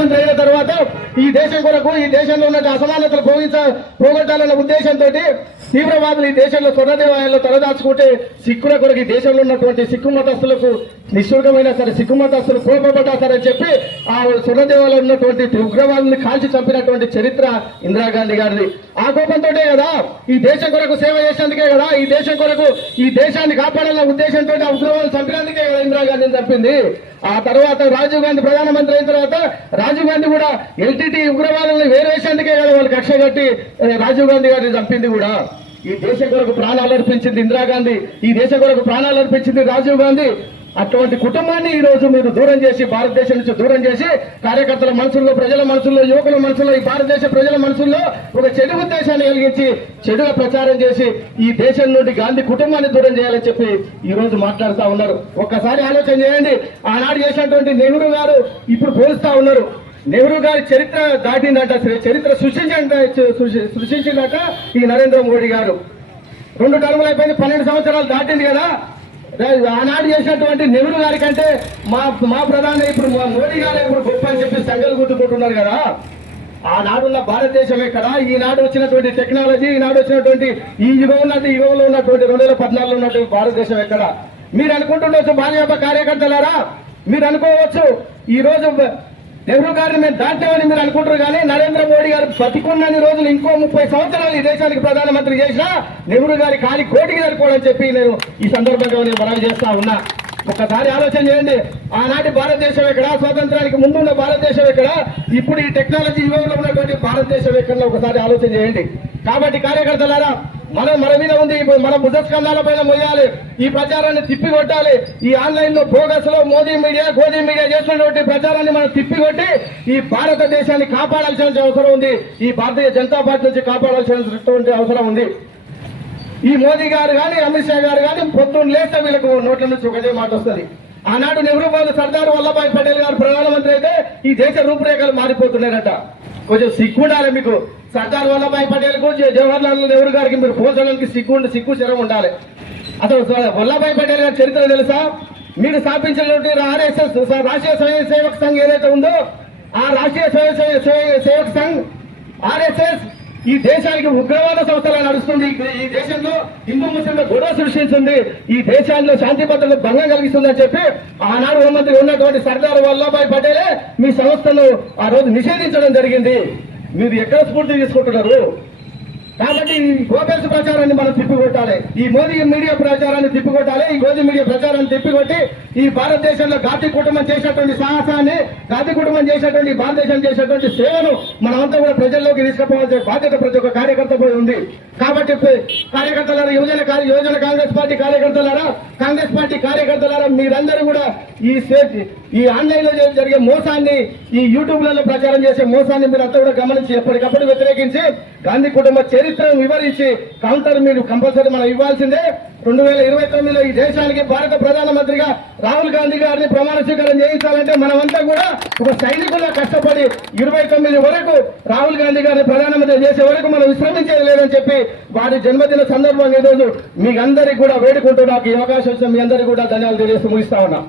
ప్రధానమంత్రి అయిన తర్వాత ఈ దేశం కొరకు ఈ దేశంలో ఉన్న అసమానతలు పోగొట్టాలన్న ఉద్దేశంతో తీవ్రవాదులు ఈ దేశంలో స్వర్ణదేవాలయంలో తలదాచుకుంటే సిక్కుల కొరకు ఈ దేశంలో ఉన్నటువంటి సిక్కు మతస్థులకు నిశ్శుల్కమైన సరే సిక్కు మతస్థులు కోపపడ్డారని చెప్పి ఆ స్వర్ణదేవాలయంలో ఉన్నటువంటి ఉగ్రవాదుల్ని కాల్చి చంపినటువంటి చరిత్ర ఇందిరాగాంధీ గారిది. ఆ కోపంతో కదా ఈ దేశం కొరకు సేవ చేసేందుకే కదా ఈ దేశం కొరకు ఈ దేశాన్ని కాపాడాలన్న ఉద్దేశంతో ఆ ఉగ్రవాదులు చంపినందుకే కదా ఇందిరాగాంధీని చంపింది. ఆ తర్వాత రాజీవ్ గాంధీ ప్రధానమంత్రి అయిన తర్వాత రాజీవ్ గాంధీ కూడా ఎల్టీటీ ఉగ్రవాదులను వేరేసేందుకే కదా వాళ్ళు కక్ష కట్టి రాజీవ్ గాంధీ గారిని చంపింది కూడా. ఈ దేశం కొరకు ప్రాణాలు అర్పించింది ఇందిరాగాంధీ, ఈ దేశం కొరకు ప్రాణాలు అర్పించింది రాజీవ్ గాంధీ. అటువంటి కుటుంబాన్ని ఈ రోజు మీరు దూరం చేసి భారతదేశం నుంచి దూరం చేసి కార్యకర్తల మనసుల్లో ప్రజల మనసుల్లో యువకుల మనసుల్లో ఈ భారతదేశ ప్రజల మనసుల్లో ఒక చెడు ఉద్దేశాన్ని కలిగించి చెడుగా ప్రచారం చేసి ఈ దేశం నుండి గాంధీ కుటుంబాన్ని దూరం చేయాలని చెప్పి ఈ రోజు మాట్లాడుతూ ఉన్నారు. ఒక్కసారి ఆలోచన చేయండి. ఆనాడు చేసినటువంటి నెహ్రూ గారు ఇప్పుడు పోలుస్తా ఉన్నారు. నెహ్రూ గారి చరిత్ర దాటిందట, చరిత్ర సృష్టించిందట ఈ నరేంద్ర మోడీ గారు. 2 టర్ములు అయిపోయింది, 12 సంవత్సరాలు దాటింది కదా. ఆనాడు చేసినటువంటి నెహ్రూ గారి కంటే మా ప్రధాని ఇప్పుడు మోడీ గారు ఇప్పుడు గొప్ప అని చెప్పి సంగలు గుర్తుకుంటున్నారు కదా. ఆనాడున్న భారతదేశం ఎక్కడ, ఈనాడు వచ్చినటువంటి టెక్నాలజీ, ఈనాడు వచ్చినటువంటి ఈ యుగంలో ఉన్నటువంటి 2014లో ఉన్నటువంటి భారతదేశం ఎక్కడ? మీరు అనుకుంటుండొచ్చు భాజపా కార్యకర్తలారా, మీరు అనుకోవచ్చు ఈ రోజు నెహ్రూ గారిని మేము దాటామని మీరు అనుకుంటారు. కానీ నరేంద్ర మోడీ గారు బతికున్నన్ని రోజులు ఇంకో 30 సంవత్సరాలు ఈ దేశానికి ప్రధానమంత్రి చేసినా నెహ్రూ గారి ఖాళీ కోటికి సరిపోవని చెప్పి నేను ఈ సందర్భంగా నేను మనవి చేస్తా ఉన్నా. ఒక్కసారి ఆలోచన చేయండి. ఆనాటి భారతదేశం ఎక్కడ, స్వాతంత్రానికి ముందున్న భారతదేశం ఎక్కడ, ఇప్పుడు ఈ టెక్నాలజీ యుగంలో ఉన్నటువంటి భారతదేశం ఎక్కడ ఒకసారి ఆలోచన చేయండి. కాబట్టి కార్యకర్తలారా, మన మీద ఉంది, మన భుజస్కంధాల పైన మొయ్యాలి, ఈ ప్రచారాన్ని తిప్పికొట్టాలి. ఈ ఆన్లైన్ లో బోగస్ లో మోదీ మీడియా చేస్తున్నటువంటి ప్రచారాన్ని మనం తిప్పికొట్టి ఈ భారతదేశాన్ని కాపాడాల్సిన అవసరం ఉంది. ఈ భారతీయ జనతా పార్టీ నుంచి కాపాడాల్సినటువంటి అవసరం ఉంది. ఈ మోదీ గారు కానీ అమిత్ షా గారు కానీ పొద్దున్న లేస్తే వీళ్ళకు నోట్ల నుంచి ఒకటే మాట వస్తుంది. ఆనాడు నెహ్రూ గారు సర్దార్ వల్లభాయ్ పటేల్ గారు ప్రధానమంత్రి అయితే ఈ దేశ రూపురేఖలు మారిపోతున్నారట. కొంచెం సిగ్గు ఉండాలి మీకు. సర్దార్ వల్లభాయ్ పటేల్ కు జవహర్ లాల్ నెహ్రూ గారికి మీరు పోల్చడానికి సిగ్గు శరం ఉండాలి. అసలు వల్లభాయ్ పటేల్ గారి చరిత్ర తెలుసా? మీరు స్థాపించినటువంటి RSS రాష్ట్రీయ స్వయం సేవక్ సంఘ్ ఏదైతే ఉందో ఆ రాష్ట్రీయ స్వయం సేవక్ సంఘ్ RSS ఈ దేశానికి ఉగ్రవాద సంస్థలా నడుస్తుంది. ఈ దేశంలో హిందూ ముస్లింల గొడవ సృష్టించింది, ఈ దేశాల్లో శాంతి భద్రతలకు భంగం కలిగిస్తుందని చెప్పి ఆనాడు హోంమంత్రి ఉన్నటువంటి సర్దార్ వల్లభాయ్ పటేలే మీ సంస్థను ఆ రోజు నిషేధించడం జరిగింది. మీరు ఎక్కడ స్ఫూర్తి తీసుకుంటున్నారు? కాబట్టి ఈ గోబెల్స్ ప్రచారాన్ని మనం తిప్పికొట్టాలి, ఈ మోదీ మీడియా ప్రచారాన్ని తిప్పికొట్టాలి, ఈ మోదీ మీడియా ప్రచారాన్ని తిప్పికొట్టి ఈ భారతదేశంలో గాంధీ కుటుంబం చేసినటువంటి సాహసాన్ని, గాంధీ కుటుంబం చేసినటువంటి భారతదేశం చేసినటువంటి సేవను మనమంతా కూడా ప్రజల్లోకి తీసుకుపోవాల్సిన బాధ్యత ప్రతి ఒక్క కార్యకర్తపై ఉంది. కాబట్టి కార్యకర్తలారా, యువజన కాంగ్రెస్ పార్టీ కార్యకర్తలారా, కాంగ్రెస్ పార్టీ కార్యకర్తలారా, మీరందరూ కూడా ఈ ఆన్లైన్ లో జరిగే మోసాన్ని, ఈ యూట్యూబ్లలో ప్రచారం చేసే మోసాన్ని మీరు అంతా కూడా గమనించి ఎప్పటికప్పుడు వ్యతిరేకించి గాంధీ కుటుంబ చరిత్రను వివరించి కౌంటర్ మీరు కంపల్సరీ మనం ఇవ్వాల్సిందే. 2029లో ఈ దేశానికి భారత ప్రధానమంత్రిగా రాహుల్ గాంధీ గారిని ప్రమాణ స్వీకారం చేయించాలంటే మనమంతా కూడా ఒక సైనికుల్లో కష్టపడి 29 వరకు రాహుల్ గాంధీ గారిని ప్రధానమంత్రి చేసే వరకు మనం విశ్రమించేది లేదని చెప్పి వారి జన్మదిన సందర్భంగా ఈరోజు మీ అందరికీ కూడా వేడుకుంటూ నాకు ఈ అవకాశం ఇచ్చిన మీ అందరికీ కూడా ధన్యవాదాలు తెలియజేస్తూ ముగిస్తా ఉన్నా.